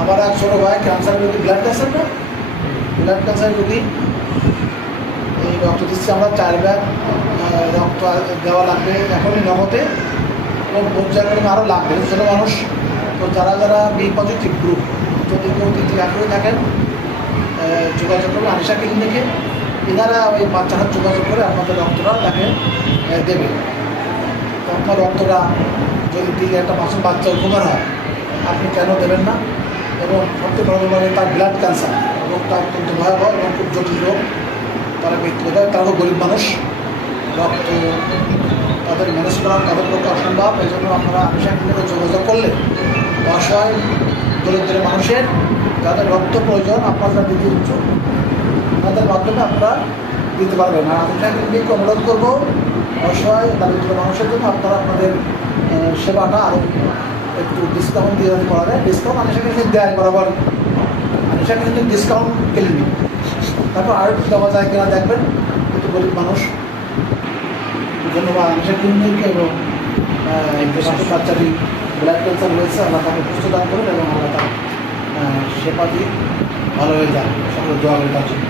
আমার এক ছোটো ভাই ক্যান্সার রোগী ব্লাড ক্যান্সার না? ব্লাড ক্যান্সার রোগী এই রক্ত দিচ্ছি আমরা, চার ব্যাগ রক্ত দেওয়া লাগবে এখনই নগদে। এবং পর্যায়ক্রমে আরও লাগবে, ছোটো মানুষ। তো যারা যারা বি পজিটিভ গ্রুপ যদি কেউ দিতে আগ্রহী থাকেন যোগাযোগ করবে আনিশা ক্লিনিকে এনারা ওই বাচ্চারা যোগাযোগ করে আপনাদের রক্তটা তাকে দেবে। আপনার রক্তটা যদি দিকে একটা মাসুম বাচ্চা উপকার হয়, আপনি কেন দেবেন না? এবং সবচেয়ে বড় বড় তার ব্লাড ক্যান্সার রোগটা অত্যন্ত ভয়াবহ এবং খুব জটিল রোগ। তারা মৃত্যু হয় তারা গরিব মানুষ। রক্ত, তাদের ম্যানেজ করা তাদের পক্ষে অসম্ভব। এই জন্য আপনারা ক্লিনিকে যোগাযোগ করলে অসহায় দরিদ্র মানুষের যাদের রক্ত প্রয়োজন, আপনারা দিতে ইচ্ছুক তাদের মাধ্যমে আপনারা দিতে পারবেন। আর আমিষা ক্লিনিককে অনুরোধ করব, অসহায়, দারিদ্র মানুষের জন্য আপনারা আপনাদের সেবাটা আরও একটু ডিসকাউন্ট দিয়ে করা যায় ডিসকাউন্ট আনিশা ক্লিনিক দেয় বরাবর। আনিশা ক্লিনিক ডিসকাউন্ট ক্লিনিক তারপর আর একটু দেওয়া যায় কিনা দেখবেন কিন্তু গরিব মানুষ। ধন্যবাদ, আনিশা ক্লিনিক এবং বাচ্চাটি ব্লাড ক্যান্সার হয়েছে আল্লাহ তাকে সুস্থ দান করুন এবং আল্লাহ তার সেবা দিয়ে ভালো হয়ে যায় সকলে দোয়া জন্য।